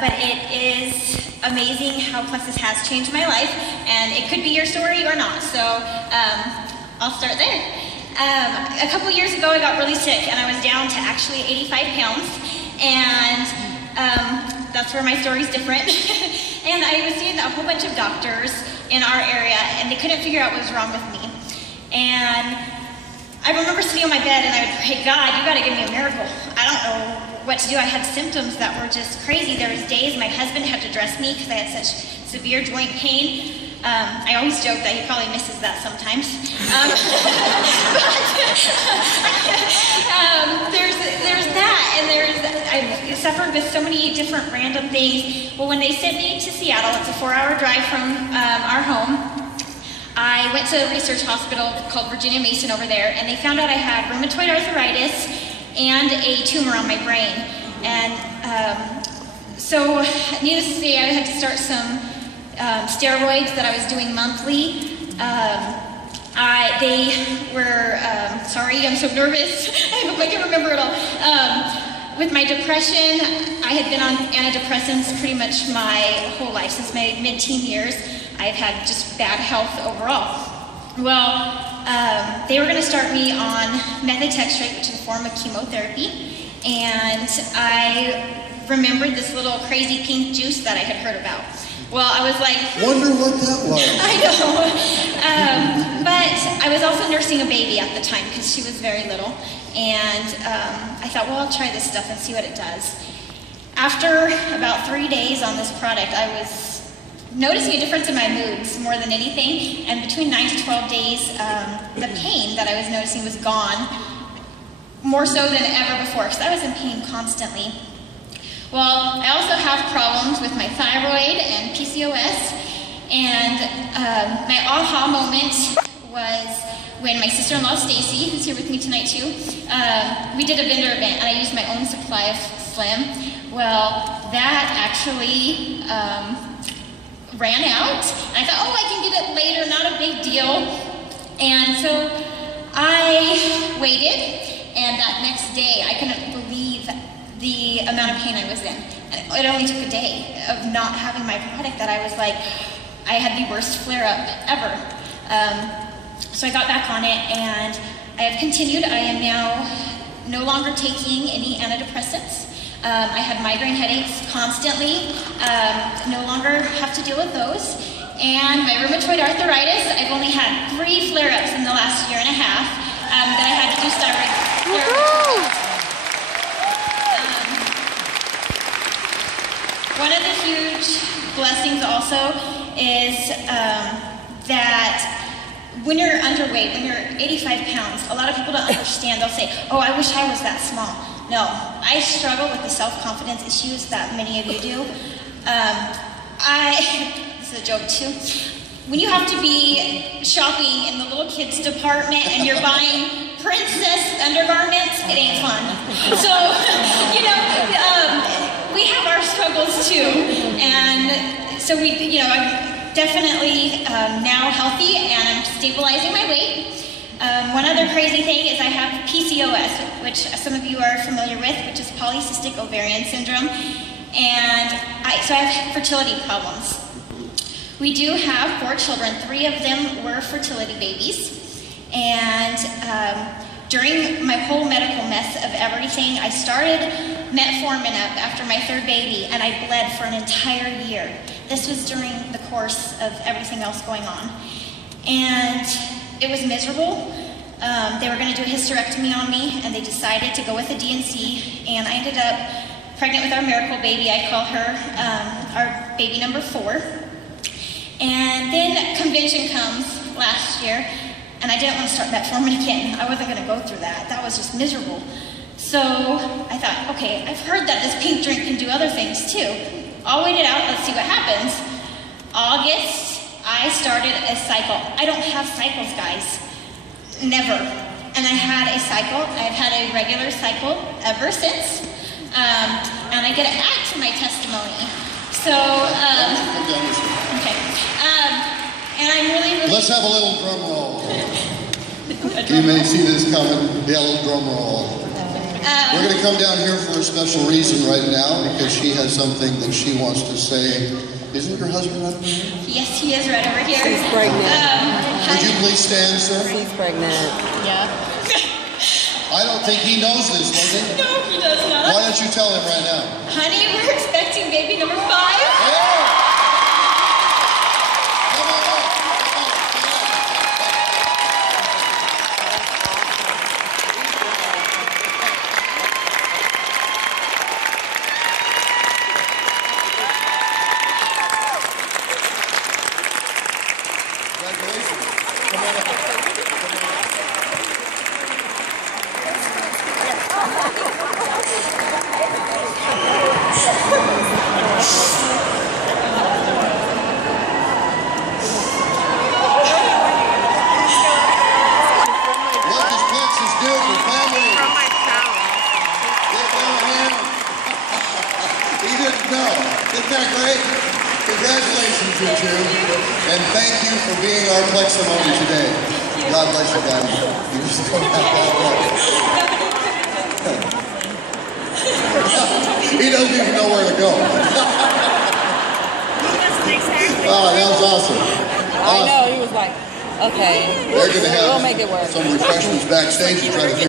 but it is amazing how Plexus has changed my life, and it could be your story or not, so I'll start there. A couple years ago, I got really sick, and I was down to actually 85 pounds, and that's where my story's different. And I was seeing a whole bunch of doctors in our area, and they couldn't figure out what was wrong with me. And I remember sitting on my bed, and I would pray, God, you gotta give me a miracle. I don't know what to do. I had symptoms that were just crazy. There was days my husband had to dress me because I had such severe joint pain. I always joke that he probably misses that sometimes. There's that, and I suffered with so many different random things. Well, when they sent me to Seattle, it's a 4-hour drive from our home, I went to a research hospital called Virginia Mason over there, and they found out I had rheumatoid arthritis and a tumor on my brain. And so, needless to say, I had to start some steroids that I was doing monthly. They were, sorry, I'm so nervous. I hope I can remember it all. With my depression, I had been on antidepressants pretty much my whole life. Since my mid-teen years, I've had just bad health overall. Well, they were gonna start me on methotrexate, which is a form of chemotherapy, and I remembered this little crazy pink juice that I had heard about. Well, I was like, wonder what that was. I know. But I was also nursing a baby at the time because she was very little. And I thought, well, I'll try this stuff and see what it does. After about 3 days on this product, I was noticing a difference in my moods more than anything. And between 9 to 12 days, the pain that I was noticing was gone, more so than ever before, because I was in pain constantly. Well, I also have problems with my thyroid and PCOS, and my aha moment was when my sister-in-law, Stacy, who's here with me tonight too, we did a vendor event, and I used my own supply of Slim. Well, that actually ran out, and I thought, oh, I can get it later, not a big deal. And so I waited, and that next day, I couldn't believe the amount of pain I was in. And it only took a day of not having my product that I was like, I had the worst flare-up ever. So I got back on it, and I have continued. I am now no longer taking any antidepressants. I had migraine headaches constantly, no longer have to deal with those. And my rheumatoid arthritis, I've only had 3 flare-ups in the last year and a half that I had to do steroids. One of the huge blessings also is that when you're underweight, when you're 85 pounds, a lot of people don't understand. They'll say, oh, I wish I was that small. No, I struggle with the self-confidence issues that many of you do. This is a joke too. When you have to be shopping in the little kids department and you're buying princess undergarments, it ain't fun. So, you know, we have our struggles too. And so I'm definitely now healthy, and I'm stabilizing my weight. One other crazy thing is I have PCOS, which some of you are familiar with, which is polycystic ovarian syndrome. And so I have fertility problems. We do have 4 children. 3 of them were fertility babies. And during my whole medical mess of everything, I started metformin up after my 3rd baby, and I bled for an entire year. This was during the course of everything else going on. And it was miserable. They were going to do a hysterectomy on me, and they decided to go with a DNC, and I ended up pregnant with our miracle baby. I call her our baby number 4. And then convention comes last year, and I didn't want to start metformin again. I wasn't going to go through that. That was just miserable. So I thought, okay, I've heard that this pink drink can do other things too. I'll wait it out, let's see what happens. August, I started a cycle. I don't have cycles, guys. Never. And I had a cycle. I've had a regular cycle ever since. And I get to add to my testimony. So, okay. And I'm really Let's have a little drum roll. You may see this coming. Yeah, a little drum roll. We're going to come down here for a special reason right now because she has something that she wants to say. Isn't your husband right over here? Yes, he is right over here. She's pregnant. Would you please stand, sir? She's pregnant. Yeah. I don't think he knows this, does he? No, he does not. Why don't you tell him right now? Honey, we're expecting baby number 5. Yeah. What does Plexus do for families? From my town. He didn't know. Isn't that great? Congratulations, you two. And thank you for being our Pleximony today. God bless you, guys. You just don't have that much. He doesn't even know where to go. Oh, that was awesome. I know, he was like, okay, They're going to have we'll make it work. some refreshments backstage to try to